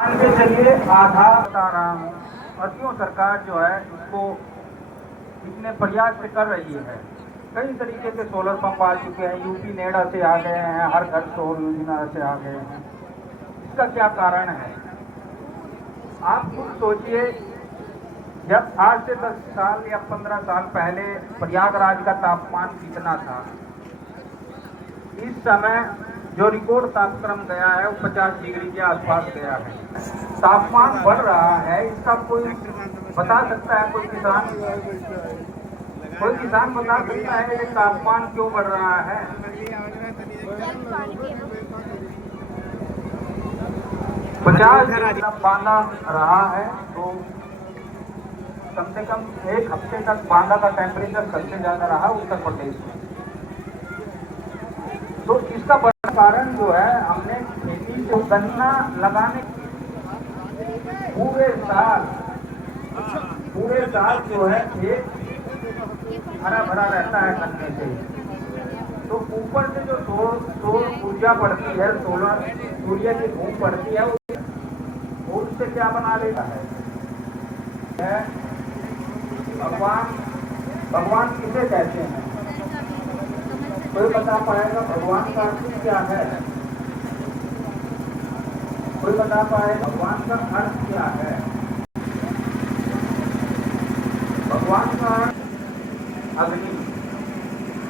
के चलिए आधा बता रहा हूँ। और क्यों सरकार जो है इसको इतने प्रयास से कर रही है। कई तरीके के सोलर पंप आ चुके हैं, यूपी नेडा से आ गए हैं, हर घर सौर योजना से आ गए हैं। इसका क्या कारण है? आप खुद सोचिए, जब आज से 10 साल या 15 साल पहले प्रयागराज का तापमान कितना था, इस समय जो रिकॉर्ड तापक्रम गया है वो 50 डिग्री के आसपास गया है। तापमान बढ़ रहा है, इसका कोई बता सकता है? कोई किसान बता सकता है कि तापमान क्यों बढ़ रहा है? 50 बांधा रहा है तो कम से कम एक हफ्ते तक बांधा का टेम्परेचर सबसे ज्यादा रहा उत्तर प्रदेश में। तो इसका बड़ा कारण जो है, हमने खेती से गन्ना लगाने पूरे साल जो है खेत हरा भरा रहता है गन्ने से। तो ऊपर से जो सौर ऊर्जा पड़ती है, सोलर सूर्य की धूप पड़ती है, वो उससे क्या बना लेता है? भगवान किसे कहते हैं? कोई बता पाएगा भगवान का अर्थ क्या है? कोई बता पाए भगवान का अर्थ क्या है? भगवान का अग्नि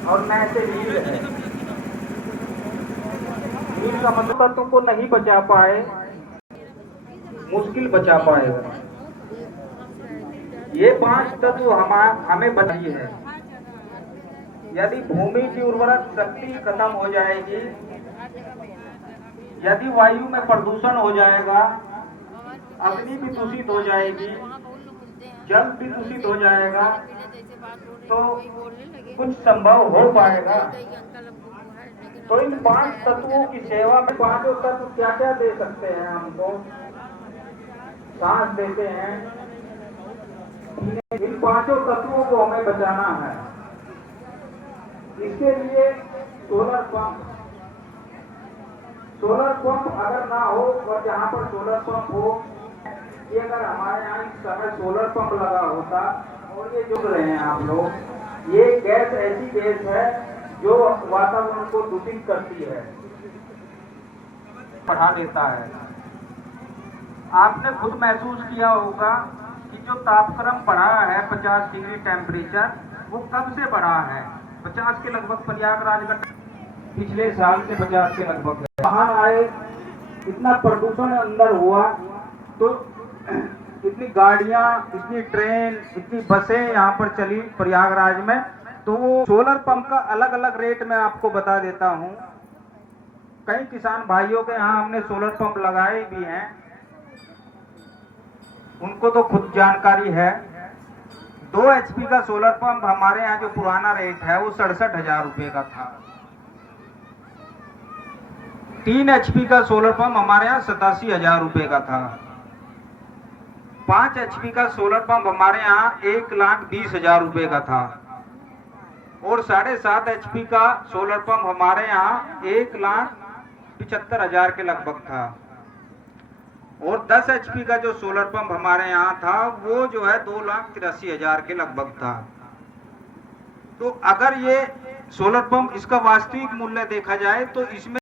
और मैं से नील है। नील का मतलब तुमको नहीं बचा पाए, मुश्किल बचा पाएगा। ये 5 तत्व हमें बचाई है। यदि भूमि की उर्वरक शक्ति खत्म हो जाएगी, यदि वायु में प्रदूषण हो जाएगा, अग्नि भी दूषित हो जाएगी, जल भी दूषित हो जाएगा, तो कुछ संभव हो पाएगा? तो इन 5 तत्वों की सेवा में 5 तत्व क्या क्या दे सकते हैं हमको? सांस देते हैं। इन 5 तत्वों को हमें बचाना है। इसके लिए सोलर पंप अगर ना हो, और जहाँ पर सोलर पंप हो, ये अगर हमारे यहाँ इस समय सोलर पंप लगा होता, और ये जुड़ रहे हैं आप लोग, ये गैस ऐसी गैस है जो वातावरण को दूषित करती है, बढ़ा देता है। आपने खुद महसूस किया होगा कि जो तापक्रम बढ़ा है 50 डिग्री टेम्परेचर, वो कब से बढ़ा है? 50 के लगभग प्रयागराज का पिछले साल से 50 के लगभग वहां आए, इतना प्रदूषण अंदर हुआ, तो इतनी गाड़ियां, इतनी ट्रेन, इतनी बसें यहाँ पर चली प्रयागराज में। तो वो सोलर पंप का अलग अलग रेट मैं आपको बता देता हूँ। कई किसान भाइयों के यहाँ हमने सोलर पंप लगाए भी हैं, उनको तो खुद जानकारी है। 2 HP का सोलर पंप हमारे यहाँ जो पुराना रेट है वो 67,000 रुपए का था। 3 HP का सोलर पंप हमारे यहाँ 87,000 रुपए का था। 5 HP का सोलर पंप हमारे यहाँ 1,20,000 रुपए का था। और 7.5 HP का सोलर पंप हमारे यहाँ 1,75,000 के लगभग था। और 10 HP का जो सोलर पंप हमारे यहाँ था वो जो है 2,83,000 के लगभग था। तो अगर ये सोलर पंप, इसका वास्तविक मूल्य देखा जाए तो इसमें